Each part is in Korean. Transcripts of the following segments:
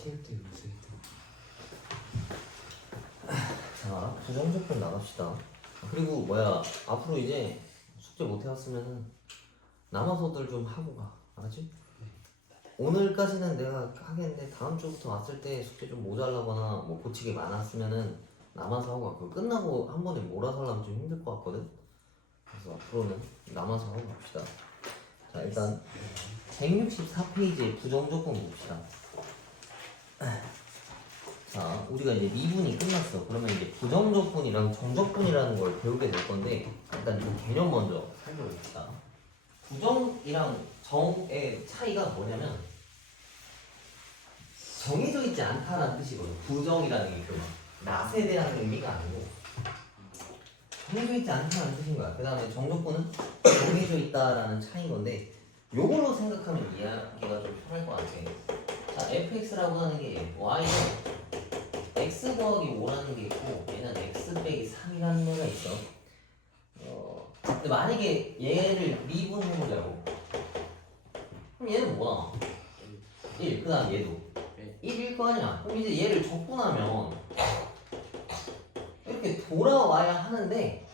체육대 요새 자, 부정조건 나갑시다. 그리고 뭐야, 앞으로 이제 숙제 못 해왔으면은 남아서들 좀 하고 가. 알았지? 오늘까지는 내가 하겠는데 다음 주부터 왔을 때 숙제 좀 모자라거나 뭐 고치기 많았으면은 남아서 하고 가. 그거 끝나고 한 번에 몰아서 하려면 좀 힘들 것 같거든. 그래서 앞으로는 남아서 하고 갑시다. 자, 일단 164페이지의 부정조건 봅시다. 자, 우리가 이제 미분이 끝났어. 그러면 이제 부정적분이랑 정적분이라는 걸 배우게 될 건데, 일단 그 개념 먼저 살펴봅시다. 부정이랑 정의 차이가 뭐냐면 정해져 있지 않다는 뜻이거든. 부정이라는 게 그 낫에 대한 의미가 아니고 정해져 있지 않다는 뜻인 거야. 그 다음에 정적분은 정해져 있다라는 차이인 건데, 요걸로 생각하면 이해하기가 좀 편할 것 같아. 자, fx라고 하는 게 y는 x 더하기 5라는 게 있고, 얘는 x 빼기 3이라는 애가 있어. 근데 만약에 얘를 미분해보자고, 그럼 얘는 뭐 나와? 1. 그 다음 얘도 1일 거 아니야. 그럼 이제 얘를 적분하면 이렇게 돌아와야 하는데,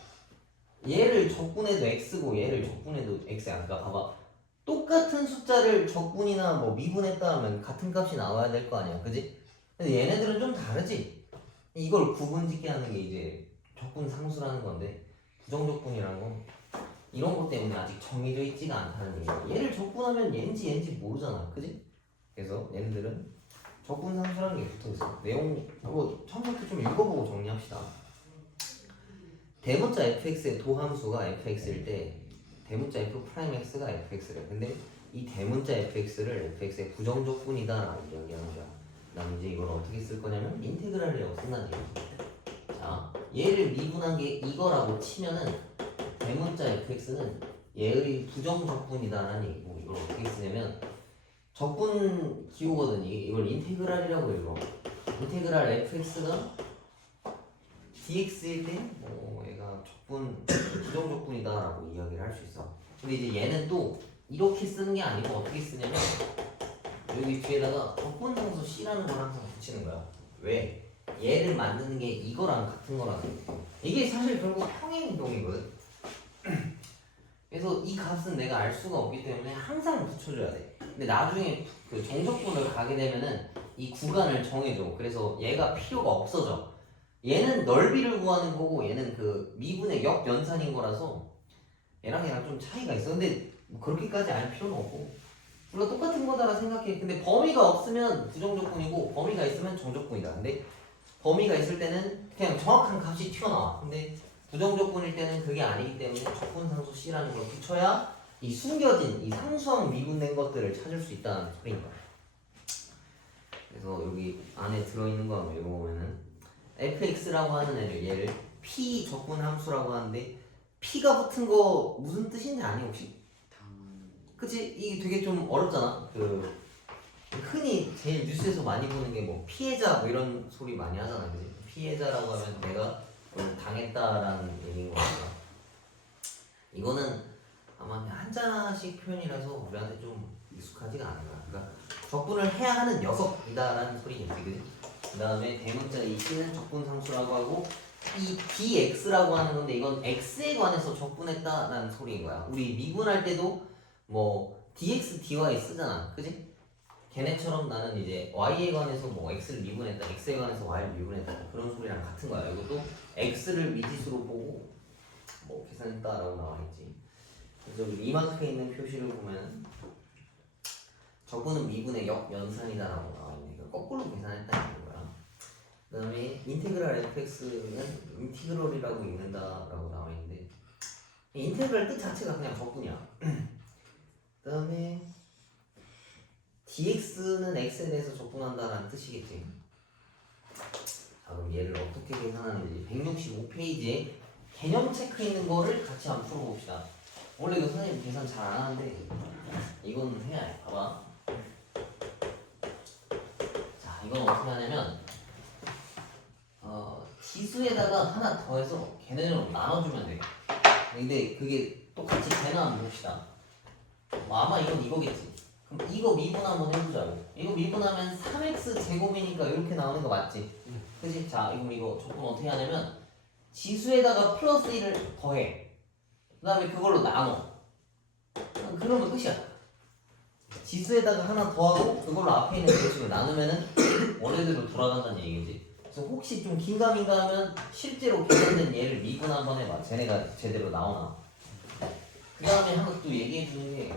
얘를 적분해도 x고 얘를 적분해도 x야. 그러니까 봐봐, 똑같은 숫자를 적분이나 뭐 미분했다 하면 같은 값이 나와야 될 거 아니야, 그지? 근데 얘네들은 좀 다르지. 이걸 구분짓게 하는 게 이제 적분 상수라는 건데, 부정적분이라는 건 이런 것 때문에 아직 정해져 있지가 않다는 얘기야. 얘를 적분하면 얘인지 모르잖아, 그지? 그래서 얘네들은 적분 상수라는 게 붙어 있어. 내용 뭐 처음부터 좀 읽어보고 정리합시다. 대문자 fx의 도함수가 fx일 때 대문자 f'x가 fx래. 근데 이 대문자 fx를 fx의 부정적분이다라고 이야기하는 거야. 그다음 이제 이걸 어떻게 쓸 거냐면 인테그랄을 쓴다는 얘기야. 자, 얘를 미분한 게 이거라고 치면은 대문자 fx는 얘의 부정적분이다라는 얘기고, 이걸 어떻게 쓰냐면 적분 기호거든. 이걸 인테그랄이라고 읽어. 인테그랄 fx가 dx일 때 얘가 부정적분이다라고 이야기를 할 수 있어. 근데 이제 얘는 또 이렇게 쓰는 게 아니고 어떻게 쓰냐면 여기 뒤에다가 적분상수 c라는 걸 항상 붙이는 거야. 왜? 얘를 만드는 게 이거랑 같은 거라는 거야. 이게 사실 결국 평행이동이거든. 그래서 이 값은 내가 알 수가 없기 때문에 항상 붙여줘야 돼. 근데 나중에 그 정적분을 가게 되면은 이 구간을 정해줘. 그래서 얘가 필요가 없어져. 얘는 넓이를 구하는 거고 얘는 그 미분의 역연산인 거라서 얘랑 좀 차이가 있어. 근데 뭐 그렇게까지 알 필요는 없고 둘 다 똑같은 거다라 생각해. 근데 범위가 없으면 부정적분이고 범위가 있으면 정적분이다. 근데 범위가 있을 때는 그냥 정확한 값이 튀어나와. 근데 부정적분일 때는 그게 아니기 때문에 적분상수 C라는 걸 붙여야 이 숨겨진 이 상수항 미분된 것들을 찾을 수 있다는 소리인 거야. 그래서 여기 안에 들어있는 거 한번 읽어보면은 fx라고 하는 얘를 p 적분함수라고 하는데, p가 붙은 거 무슨 뜻인지 아니 혹시? 그치? 이게 되게 좀 어렵잖아. 그 흔히 제일 뉴스에서 많이 보는 게 뭐 피해자 뭐 이런 소리 많이 하잖아, 그치? 피해자라고 하면 내가 당했다라는 얘기인 거니까. 이거는 아마 그냥 한자식 표현이라서 우리한테 좀 익숙하지가 않은 거야. 그러니까 적분을 해야 하는 녀석이다라는 소리겠지, 그치? 그 다음에 대문자 이 c는 적분상수라고 하고, 이 dx라고 하는 건데 이건 x에 관해서 적분했다라는 소리인 거야. 우리 미분할 때도 뭐 dx, dy 쓰잖아, 그지? 걔네처럼 나는 이제 y에 관해서 뭐 x를 미분했다, x에 관해서 y를 미분했다, 그런 소리랑 같은 거야. 이것도 x를 미지수로 보고 뭐 계산했다라고 나와있지. 그래서 여기 이마트에 있는 표시를 보면 적분은 미분의 역연산이다라고 나와있네. 그러니까 거꾸로 계산했다는 거야. 그 다음에 인테그랄 fx는 인티그럴이라고 읽는다라고 나와있는데, 인테그랄 뜻 자체가 그냥 적분이야. 그 다음에 dx는 x에 대해서 적분한다라는 뜻이겠지. 자, 그럼 얘를 어떻게 계산하는지 165페이지에 개념 체크 있는 거를 같이 한번 풀어봅시다. 원래 이거 선생님 계산 잘 안 하는데 이건 해야 해. 봐봐. 자, 이건 어떻게 하냐면 지수에다가 하나 더해서 걔네를 나눠주면 돼. 근데 그게 똑같이 되나 한번 봅시다. 아마 이건 이거겠지. 그럼 이거 미분 한번 해보자고. 이거 미분하면 3x 제곱이니까 이렇게 나오는 거 맞지? 그치? 자, 이거 조건 어떻게 하냐면 지수에다가 플러스 1을 더해. 그 다음에 그걸로 나눠. 그러면 끝이야. 지수에다가 하나 더하고 그걸로 앞에 있는 개수를 나누면은 원래대로 돌아간다는 얘기지. 그래서 혹시 좀 긴가민가 하면 실제로 계산된 얘를 미분 한번 해봐. 쟤네가 제대로 나오나. 그 다음에 하나 또 얘기해 주는 게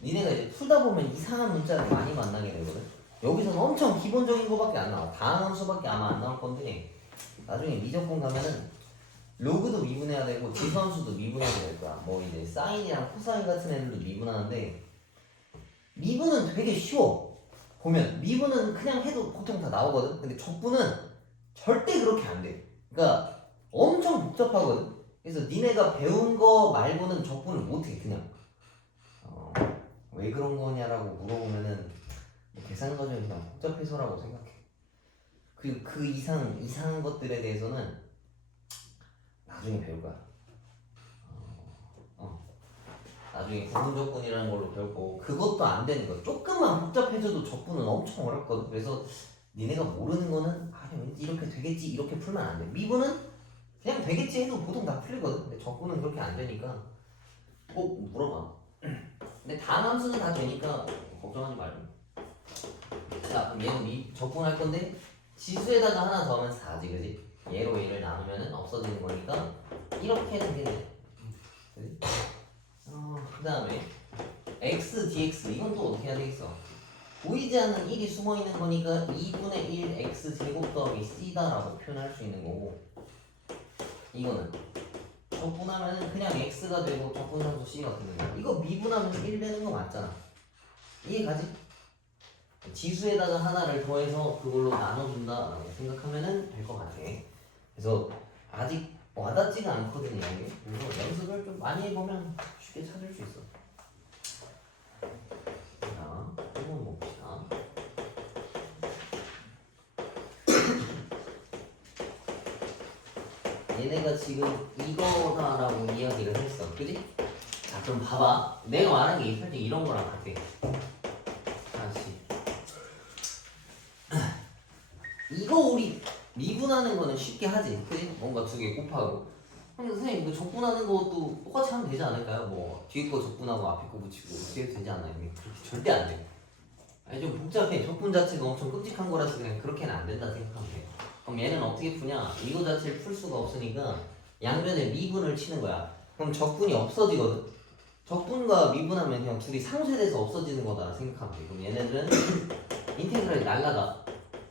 니네가 이제 풀다 보면 이상한 문자를 많이 만나게 되거든. 여기서는 엄청 기본적인 거밖에 안 나와. 다항함수밖에 아마 안 나올 건데 나중에 미적분 가면은 로그도 미분해야 되고 지수함수도 미분해야 될 거야. 뭐 이제 사인이랑 코사인 같은 애들도 미분하는데 미분은 되게 쉬워. 보면 미분은 그냥 해도 보통 다 나오거든. 근데 적분은 절대 그렇게 안 돼. 그러니까 엄청 복잡하거든. 그래서 니네가 배운 거 말고는 적분을 못해. 그냥 왜 그런 거냐라고 물어보면은 뭐 계산 과정이 그냥 복잡해서라고 생각해. 그 이상한 것들에 대해서는 나중에 배울 거야. 나중에 부분적분이라는 걸로 배울 거고 그것도 안 되는 거. 조금만 복잡해져도 적분은 엄청 어렵거든. 그래서 니네가 모르는 거는 왠지 이렇게 되겠지 이렇게 풀면 안 돼. 미분은 그냥 되겠지 해도 보통 다 풀리거든. 근데 적분은 그렇게 안 되니까 꼭 물어봐. 근데 다함수는 다 되니까 걱정하지 말고. 자, 그럼 얘는 적분할 건데 지수에다가 하나 더하면 4지, 그지? 얘로 얘를 나누면 없어지는 거니까 이렇게 되겠네. 그지? 그 다음에 x dx 이건 또 어떻게 해야 되겠어? 보이지 않는 1이 숨어 있는 거니까 2분의 1 x 제곱 더하기 c다라고 표현할 수 있는 거고 이거는 적분하면 그냥 x가 되고 적분함수 c가 되는 거야. 이거 미분하면 1 되는 거 맞잖아. 이해가지? 지수에다가 하나를 더해서 그걸로 나눠준다라고 생각하면 될 것 같아. 그래서 아직 와닿지가 않거든요. 이게. 그래서 연습을 좀 많이 해보면 쉽게 찾을 수 있어. 자, 한번 봅시다. 얘네가 지금 이거다라고 이야기를 했어. 그지? 자, 그럼 봐봐. 내가 말한 게 살짝 이런 거랑 같아. 다시. 이거 우리 미분하는 거는 쉽게 하지. 그지? 뭔가 두 개 곱하고. 근데 선생님 이거 적분하는 것도 똑같이 하면 되지 않을까요? 뭐 뒤에 거 적분하고 앞에 거 붙이고 이렇게 되지 않아요? 그렇게 절대 안 돼. 아니 좀 복잡해. 적분 자체가 엄청 끔찍한 거라서 그냥 그렇게는 안 된다 생각하면 돼. 그럼 얘는 어떻게 푸냐? 이거 자체를 풀 수가 없으니까 양변에 미분을 치는 거야. 그럼 적분이 없어지거든. 적분과 미분하면 그냥 둘이 상쇄돼서 없어지는 거다 생각하면 돼. 그럼 얘네들은 인테그랄이 날라가.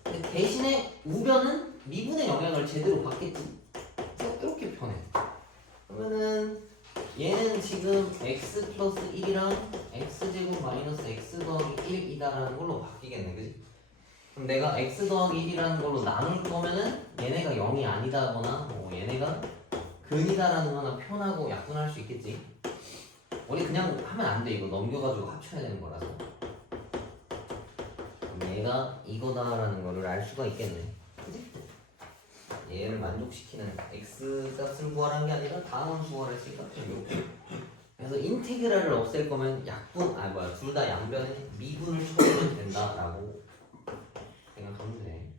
근데 대신에 우변은 미분의 영향을 제대로 받겠지. 이렇게 편해. 그러면은 얘는 지금 x 플러스 1이랑 x제곱 마이너스 x 더하기 1이다라는 걸로 바뀌겠네, 그지? 그럼 내가 x 더하기 1이라는 걸로 나눌 거면은 얘네가 0이 아니다거나 뭐 얘네가 근이다라는 거나 표현하고 약분할 수 있겠지. 우리 그냥 하면 안 돼. 이거 넘겨가지고 합쳐야 되는 거라서. 그럼 얘가 이거다라는 거를 알 수가 있겠네. 그지? 얘를 만족시키는 x 값을 구하라는 게 아니라 다항함수 구하라 했으니까 이렇게. 그래서 인테그랄을 없앨 거면 약분 둘 다 양변에 미분을 쳐주면 된다라고 생각하면 돼.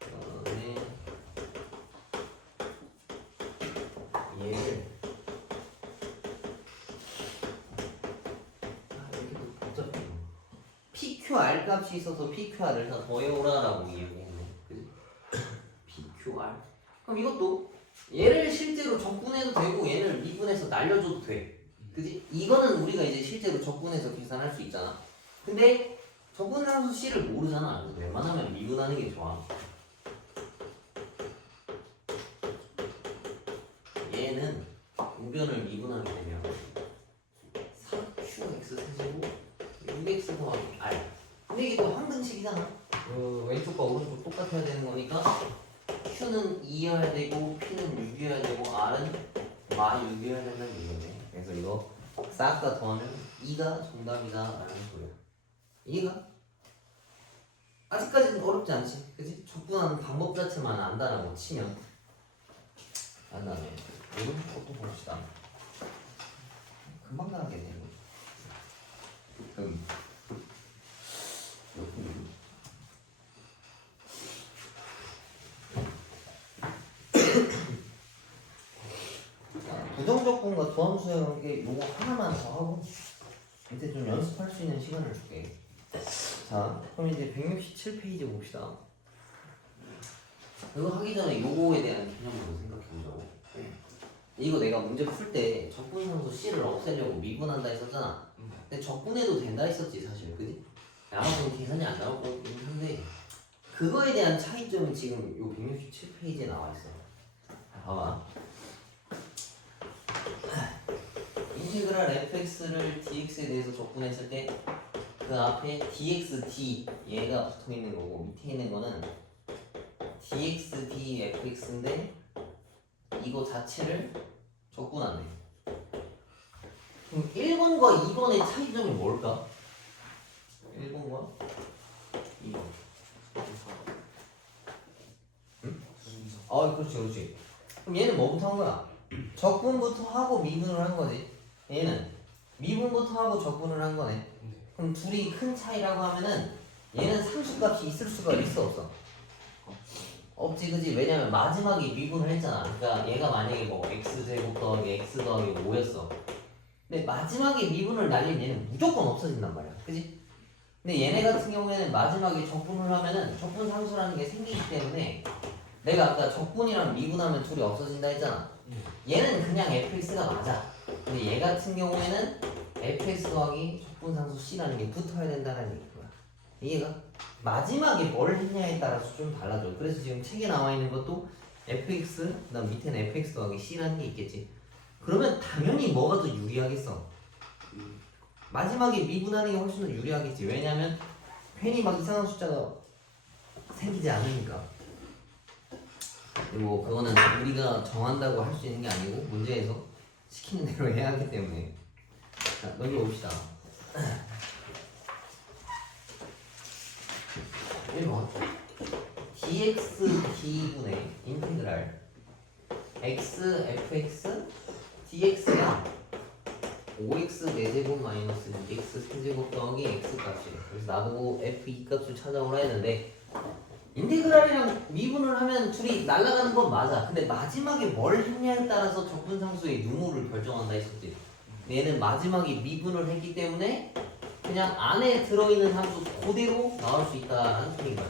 그다음에 얘를 이렇게 또 복잡해. PQR 값이 있어서 PQR을 다 더해오라라고 얘기했네. 그지? PQR. 그럼 이것도 얘를 실제로 적분해도 되고 얘를 미분해서 날려줘도 돼. 그지? 이거는 우리가 이제 실제로 적분해서 계산할 수 있잖아. 근데 적분함수 C를 모르잖아. 그래서 웬만하면 미분하는 게 좋아. 얘는 우변을 미분하게 되면 4QX 세제곱 6X 더하기 R. 근데 이게 또 항등식이잖아. 왼쪽과 오른쪽 똑같아야 되는 거니까 Q는 2여야 되고 P는 6이어야 되고 R은 마 6이어야 된다는 얘기네. 그래서 이거 싹 다 더하면 2가 정답이다 라는 소리야. 이해가? 아직까지는 어렵지 않지? 그치? 적분하는 방법 자체만 안다라고 치면 안 다음에 오른쪽 것도 봅시다. 금방 나가겠네. 부정적분과 도함수의 관계 요거 하나만 더 하고 이때 좀 연습할 수 있는 시간을 줄게. 자, 그럼 이제 167페이지 봅시다. 이거 하기 전에 요거에 대한 개념으로 생각해보자고. 이거 내가 문제 풀 때 적분상수 C를 없애려고 미분한다 했었잖아. 근데 적분해도 된다 했었지 사실, 그지? 아무튼 계산이 안 나올 거긴 한데 그거에 대한 차이점이 지금 요 167페이지에 나와 있어. 봐봐. 인테그랄 fx를 dx에 대해서 적분했을 때 그 앞에 dx, d 얘가 붙어 있는 거고 밑에 있는 거는 dx, d, fx인데 이거 자체를 적분하네. 그럼 1번과 2번의 차이점이 뭘까? 1번과 2번. 응? 그렇지, 그렇지. 그럼 얘는 뭐부터 한 거야? 적분부터 하고 미분을 한 거지. 얘는 미분부터 하고 적분을 한 거네. 그럼 둘이 큰 차이라고 하면은 얘는 상수값이 있을 수가 있어, 없어? 없지, 그지? 왜냐면 마지막에 미분을 했잖아. 그러니까 얘가 만약에 뭐 x제곱 더하기 x 더하기 5였어. 근데 마지막에 미분을 날린 얘는 무조건 없어진단 말이야, 그지? 근데 얘네 같은 경우에는 마지막에 적분을 하면은 적분 상수라는 게 생기기 때문에 내가 아까 적분이랑 미분하면 둘이 없어진다 했잖아. 얘는 그냥 fx가 맞아. 근데 얘 같은 경우에는 fx 더하기 적분 상수 c라는 게 붙어야 된다는 얘기야. 이해가? 마지막에 뭘 했냐에 따라서 좀 달라져. 그래서 지금 책에 나와 있는 것도 fx, 그다음 밑에는 fx 더하기 c라는 게 있겠지. 그러면 당연히 뭐가 더 유리하겠어? 마지막에 미분하는 게 훨씬 더 유리하겠지. 왜냐면 괜히 막 이상한 숫자가 생기지 않으니까. 뭐 그거는 우리가 정한다고 할 수 있는 게 아니고 문제에서 시키는 대로 해야 하기 때문에. 자, 넘겨봅시다. 1번 dx d분의 인테그랄 x fx dx가 5x 4제곱 마이너스 2x 세제곱 더하기 x 값이래. 그래서 나보고 f2 값을 찾아오라 했는데 인테그랄이랑 미분을 하면 둘이 날아가는 건 맞아. 근데 마지막에 뭘 했냐에 따라서 적분상수의 유무를 결정한다 했었지. 얘는 마지막에 미분을 했기 때문에 그냥 안에 들어있는 함수 그대로 나올 수 있다는 소리인 거야.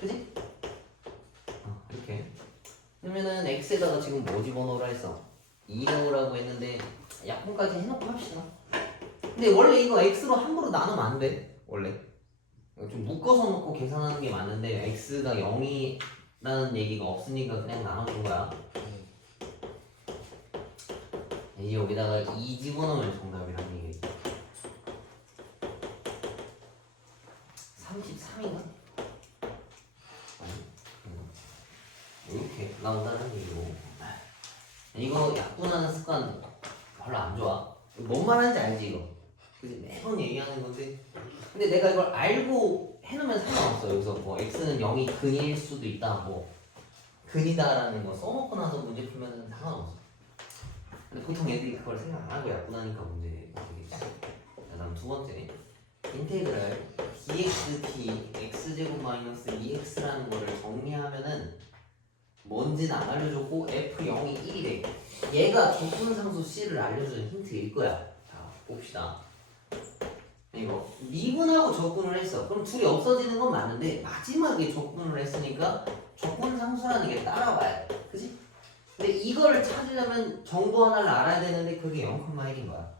그지? 이렇게. 그러면은 x에다가 지금 뭐 집어넣으라 했어? 2 넣으라고 했는데 약분까지 해놓고 합시다. 근데 원래 이거 x로 함부로 나누면 안 돼. 원래. 좀 묶어서 놓고 계산하는 게 맞는데 x가 0이라는 얘기가 없으니까 그냥 나눠준 거야. 이제 여기다가 2 집어넣으면 정답이란 얘기겠지. 33인가? 이렇게 나온다는 얘기고. 이거 약분하는 습관 별로 안 좋아. 뭔 말하는지 알지 이거? 그치? 매번 얘기하는 건데 근데 내가 이걸 알고 해놓으면 상관없어. 여기서 뭐 x는 0이 근일 수도 있다 뭐 근이다라는 거 써놓고 나서 문제 풀면 상관없어. 근데 보통 애들이 그걸 생각 안 하고 약분하니까 문제 되겠지. 다음 두 번째 인테그랄 dx d x제곱 마이너스 2x라는 거를 정리하면은 뭔지는 안 알려줬고 f0이 1이래. 얘가 적분상수 c를 알려주는 힌트일 거야. 자 봅시다. 이거 미분하고 적분을 했어. 그럼 둘이 없어지는 건 맞는데 마지막에 적분을 했으니까 적분상수라는 게 따라와야 돼. 그치? 근데 이거를 찾으려면 정보 하나를 알아야 되는데 그게 0,1인 거야.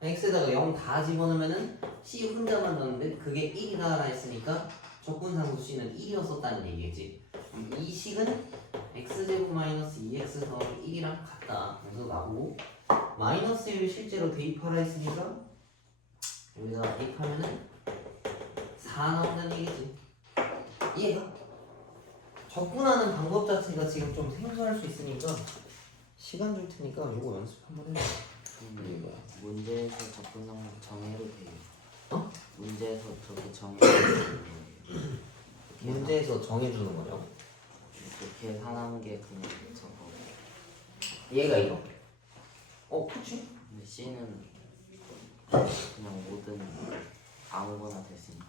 x에다가 0 다 집어넣으면은 c 혼자만 넣었는데 그게 1이다 했으니까 적분상수 c는 1이었었다는 얘기겠지. 이 식은 x제곱 마이너스 2x 더하기 1이랑 같다. 그래서 나보고 마이너스 1 실제로 대입하라 했으니까 여기다가 대입하면은 4 나온다는 얘기지. 이해가? 적분하는 방법 자체가 지금 좀 생소할 수 있으니까 시간 줄 테니까 이거 연습 한번 해봐. 문제에서 적분상 정해도 돼요. 어? 문제에서 저게 정해도 돼요. 문제에서 정해주는 거죠. 이렇게 계산한 게 그냥 저거. 얘가 이거. 그치? 근데 C는 그냥 모든 아무거나 될 수 있는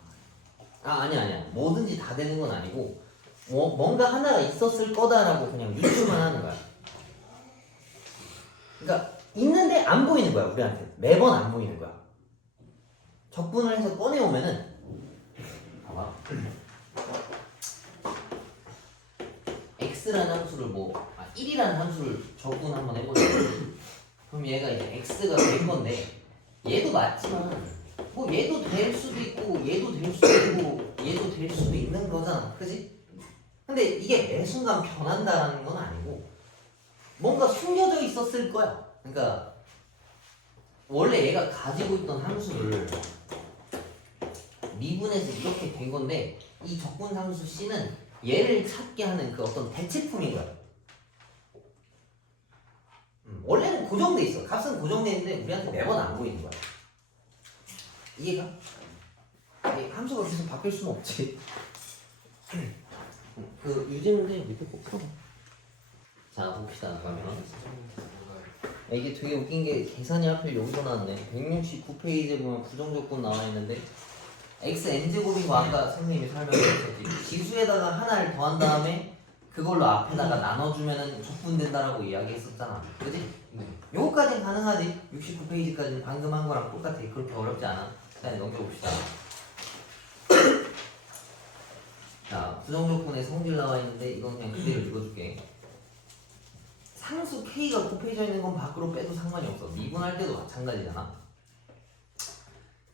거예요. 아니야. 뭐든지 다 되는 건 아니고 뭔가 하나가 있었을 거다라고 그냥 유추만 하는 거야. 그러니까 있는데 안 보이는 거야 우리한테. 매번 안 보이는 거야. 적분을 해서 꺼내오면은 봐봐. x라는 함수를 1이라는 함수를 적분 한번 해보자. 그럼 얘가 이제 x가 될 건데 얘도 맞지만 얘도 될 수도 있고 얘도 될 수도 있고 얘도 될 수도 있는 거잖아, 그지? 근데 이게 매 순간 변한다는 건 아니고 뭔가 숨겨져 있었을 거야. 그러니까 원래 얘가 가지고 있던 함수를 미분해서 이렇게 된 건데 이 적분 함수 c는 얘를 찾게 하는 그 어떤 대체품인 거야. 원래는 고정돼 있어. 값은 고정돼 있는데 우리한테 매번 안 보이는 거야. 이해가? 함수가 계속 바뀔 수는 없지. 그 유제문제 밑에 꼭 풀어봐. 자 봅시다. 그러면 이게 되게 웃긴 게 계산이 하필 여기서 나왔네. 169페이지에 보면 부정적분 나와 있는데 x n제곱인 거 아까 선생님이 설명해줬지. 지수에다가 하나를 더한 다음에 그걸로 앞에다가 나눠주면은 적분된다라고 이야기했었잖아. 그지? 네. 요거까지는 가능하지. 69페이지까지는 방금 한 거랑 똑같아. 그렇게 어렵지 않아. 자, 넘겨봅시다. 자, 부정적분의 성질 나와 있는데 이건 그냥 그대로 읽어줄게. 상수 k가 곱해져 있는 건 밖으로 빼도 상관이 없어. 미분할 때도 마찬가지잖아.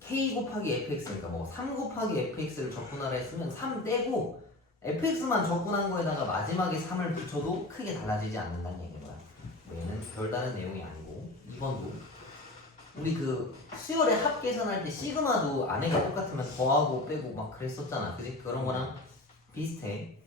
k 곱하기 fx니까 3 곱하기 fx를 적분하라 했으면 3 떼고 fx만 적분한 거에다가 마지막에 3을 붙여도 크게 달라지지 않는다는 얘기인 거야. 얘는 별다른 내용이 아니고 2번도 우리 그 수열의 합 계산할 때 시그마도 안에가 똑같으면 더하고 빼고 막 그랬었잖아. 그지? 그런 거랑 비슷해.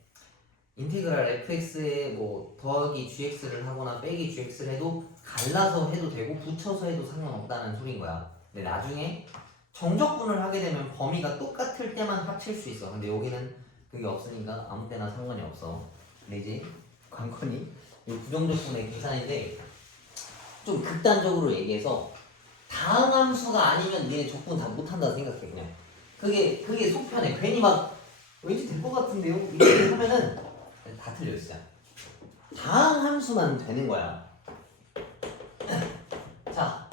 인테그랄 fx에 더하기 gx를 하거나 빼기 gx를 해도 갈라서 해도 되고 붙여서 해도 상관없다는 소린 거야. 근데 나중에 정적분을 하게 되면 범위가 똑같을 때만 합칠 수 있어. 근데 여기는 그게 없으니까 아무 때나 상관이 없어. 근데 이제 관건이 이 부정적분의 계산인데 좀 극단적으로 얘기해서 다음 함수가 아니면 니네 적분 다 못한다 생각해. 그냥 그게 속편해. 괜히 막 왠지 될 것 같은데요? 이렇게 하면은 다 틀려 진짜. 다음 함수만 되는 거야. 자,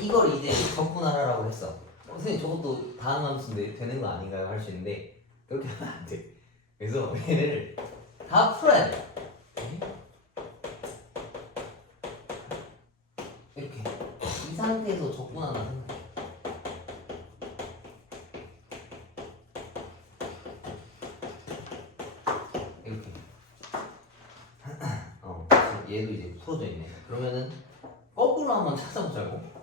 이걸 이제 적분하라고 했어. 선생님 저것도 다음 함수인데 되는 거 아닌가요? 할 수 있는데 그렇게 하면 안 돼. 그래서 얘네를 다 풀어야 돼. 이렇게 이 상태에서 적분하나 생각해. 이렇게 얘도 이제 풀어져 있네. 그러면은 거꾸로 한번 찾아보자고.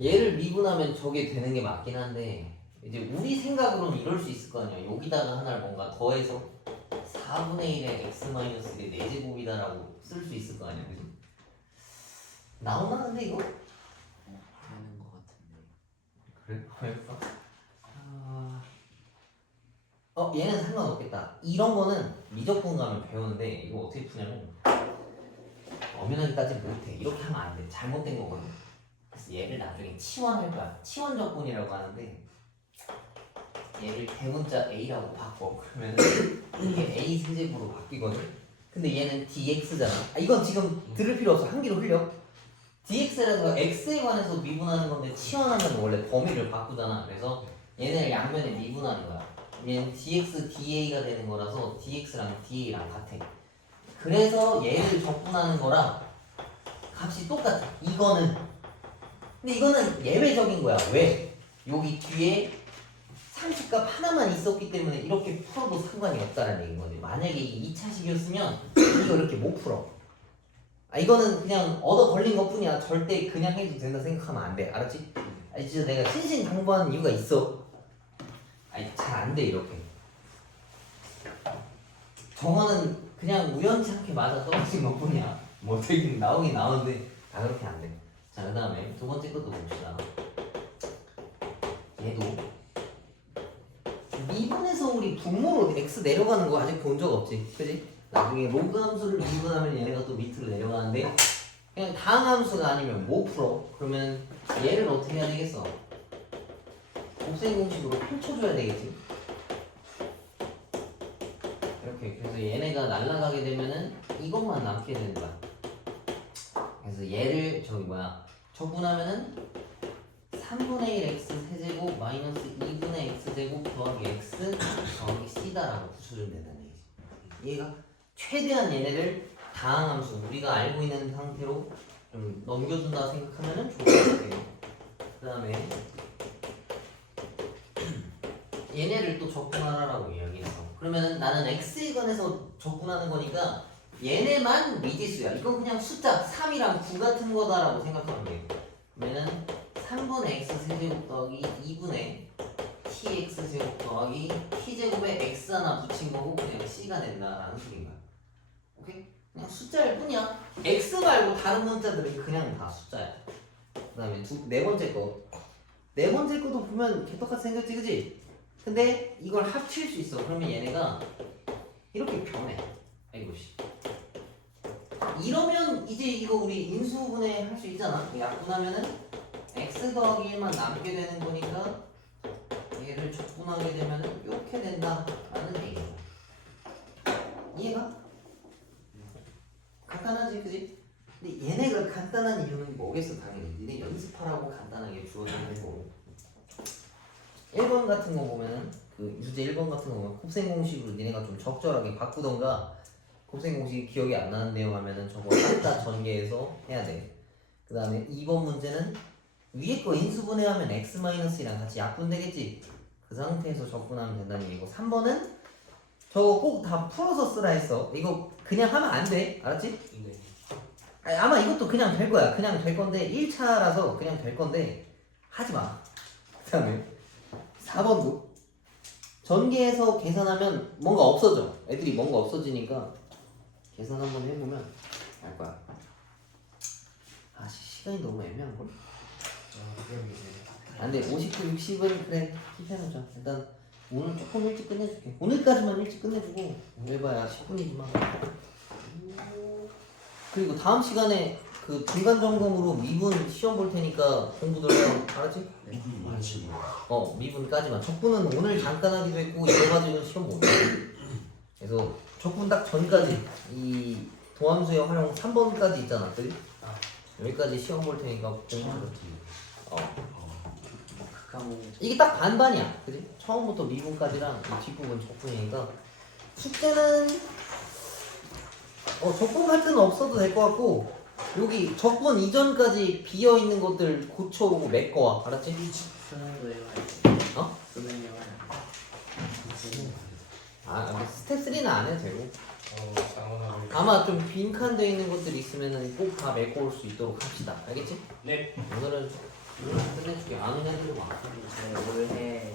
얘를 미분하면 저게 되는 게 맞긴 한데 이제 우리 생각으로는 이럴 수 있을 거 아니야. 여기다가 하나를 뭔가 더해서 4분의 1의 x-1의 4제곱이다 라고 쓸 수 있을 거 아니야. 그지? 나오나 근데 이거? 되는 것 같은데. 그래? 해볼까? 얘는 상관없겠다. 이런 거는 미적분 가면 배우는데 이거 어떻게 푸냐면 엄연하게까지 못해. 이렇게 하면 안 돼. 잘못된 거거든. 그래서 얘를 나중에 치환할 거야. 치환적분이라고 하는데 얘를 대문자 a라고 바꿔. 그러면 이게 a 세제곱으로 바뀌거든. 근데 얘는 dx잖아. 이건 지금 들을 필요 없어. 한 개로 흘려. dx라서 x에 관해서 미분하는 건데 치환하면 원래 범위를 바꾸잖아. 그래서 얘네를 양면에 미분하는 거야. 얘는 dx da가 되는 거라서 dx랑 da랑 같아. 그래서 얘를 적분하는 거랑 값이 똑같아. 근데 이거는 예외적인 거야. 왜? 여기 뒤에 상식값 하나만 있었기 때문에 이렇게 풀어도 상관이 없다는 얘기인 거지. 만약에 이게 2차식이었으면 이거 이렇게 못 풀어. 이거는 그냥 얻어 걸린 것 뿐이야. 절대 그냥 해도 된다 생각하면 안 돼. 알았지? 진짜 내가 신신당부하는 이유가 있어. 잘 안 돼 이렇게. 정원은 그냥 우연치 않게 맞아 떨어진 것 뿐이야. 되긴 나오긴 나오는데 다 그렇게 안 돼. 자, 그 다음에 두 번째 것도 봅시다. 얘도 미분에서 우리 분모로 x 내려가는 거 아직 본 적 없지, 그지? 나중에 로그 함수를 미분하면 얘네가 또 밑으로 내려가는데 그냥 다항함수가 아니면 뭐 풀어? 그러면 얘를 어떻게 해야 되겠어? 곱셈 공식으로 펼쳐줘야 되겠지. 이렇게 그래서 얘네가 날아가게 되면은 이것만 남게 되는 거야. 그래서 얘를 저기 뭐야 적분하면은 3분의 1 x 세제곱 마이너스 2분의 x 제곱 더하기 x 더하기 c다라고 붙여주면 된다는 얘기지. 얘가 최대한 얘네를 다항함수 우리가 알고 있는 상태로 좀 넘겨준다 생각하면은 좋을 것 같아요. 그 다음에 얘네를 또 적분하라고 이야기했어. 그러면은 나는 x에 관해서 적분하는 거니까 얘네만 미지수야. 이건 그냥 숫자 3이랑 9 같은 거다라고 생각하면 돼. 그러면은 3분의 x 세제곱 더하기 2분의 tx 제곱 더하기 t제곱에 x 하나 붙인 거고 그냥 c가 된다라는 식인 거야. 오케이? 그냥 숫자일 뿐이야. x 말고 다른 문자들은 그냥 다 숫자야. 그 다음에 네 번째 거. 네 번째 거도 보면 개떡같이 생겼지, 그지? 근데 이걸 합칠 수 있어. 그러면 얘네가 이렇게 변해. 아이고 씨. 이러면 이제 이거 우리 인수분해 할 수 있잖아. 약분하면은 x 더하기 1만 남게 되는 거니까 얘를 적분하게 되면은 이렇게 된다라는 얘기야. 이해가? 간단하지, 그지? 근데 얘네가 간단한 이유는 뭐겠어, 당연히. 니네 연습하라고 간단하게 주어지는 거고. 1번 같은 거 보면은 그 유제 1번 같은 거 보면 곱셈 공식으로 니네가 좀 적절하게 바꾸던가 곱셈 공식이 기억이 안 나는 내용 하면은 저거 싹 다 전개해서 해야 돼. 그 다음에 2번 문제는 위에 거 인수분해하면 x-1랑 같이 약분되겠지. 그 상태에서 적분하면 된다는 얘기고 3번은 저거 꼭 다 풀어서 쓰라 했어. 이거 그냥 하면 안 돼. 알았지? 네. 아니, 아마 이것도 그냥 될 거야. 그냥 될 건데 1차라서 그냥 될 건데 하지 마. 그 다음에 4번도 전개해서 계산하면 뭔가 없어져. 애들이 뭔가 없어지니까 계산 한번 해보면 알 거야. 아 시간이 너무 애매한 걸. 안 돼. 59, 60은 그래 킵해놓자. 일단 오늘 조금 일찍 끝내줄게. 오늘까지만 일찍 끝내주고 해봐야 10분이지만. 그리고 다음 시간에 그 중간 점검으로 미분 시험 볼 테니까 공부들 해요. 알았지? 미분까지만. 적분은 오늘 잠깐 하기도 했고 이거 가지고는 시험 못 해. 그래서 적분 딱 전까지 이 도함수의 활용 3번까지 있잖아. 그지? 여기까지 시험 볼 테니까 공부를. 이게 딱 반반이야. 그지? 처음부터 미분까지랑 이 뒷부분 적분이니까 숙제는 적분 할 때는 없어도 될 것 같고 여기 적분 이전까지 비어있는 것들 고쳐보고 메꿔와. 알았지? 쓰는 거 해봐야지. 어? 쓰는 거 스텝 3는 안 해도 되고 아마 좀 빈칸돼 있는 것들이 있으면은 꼭 다 메꿔 올 수 있도록 합시다. 알겠지? 네. 오늘은 끝내줄게. 아는 애들 와. 올해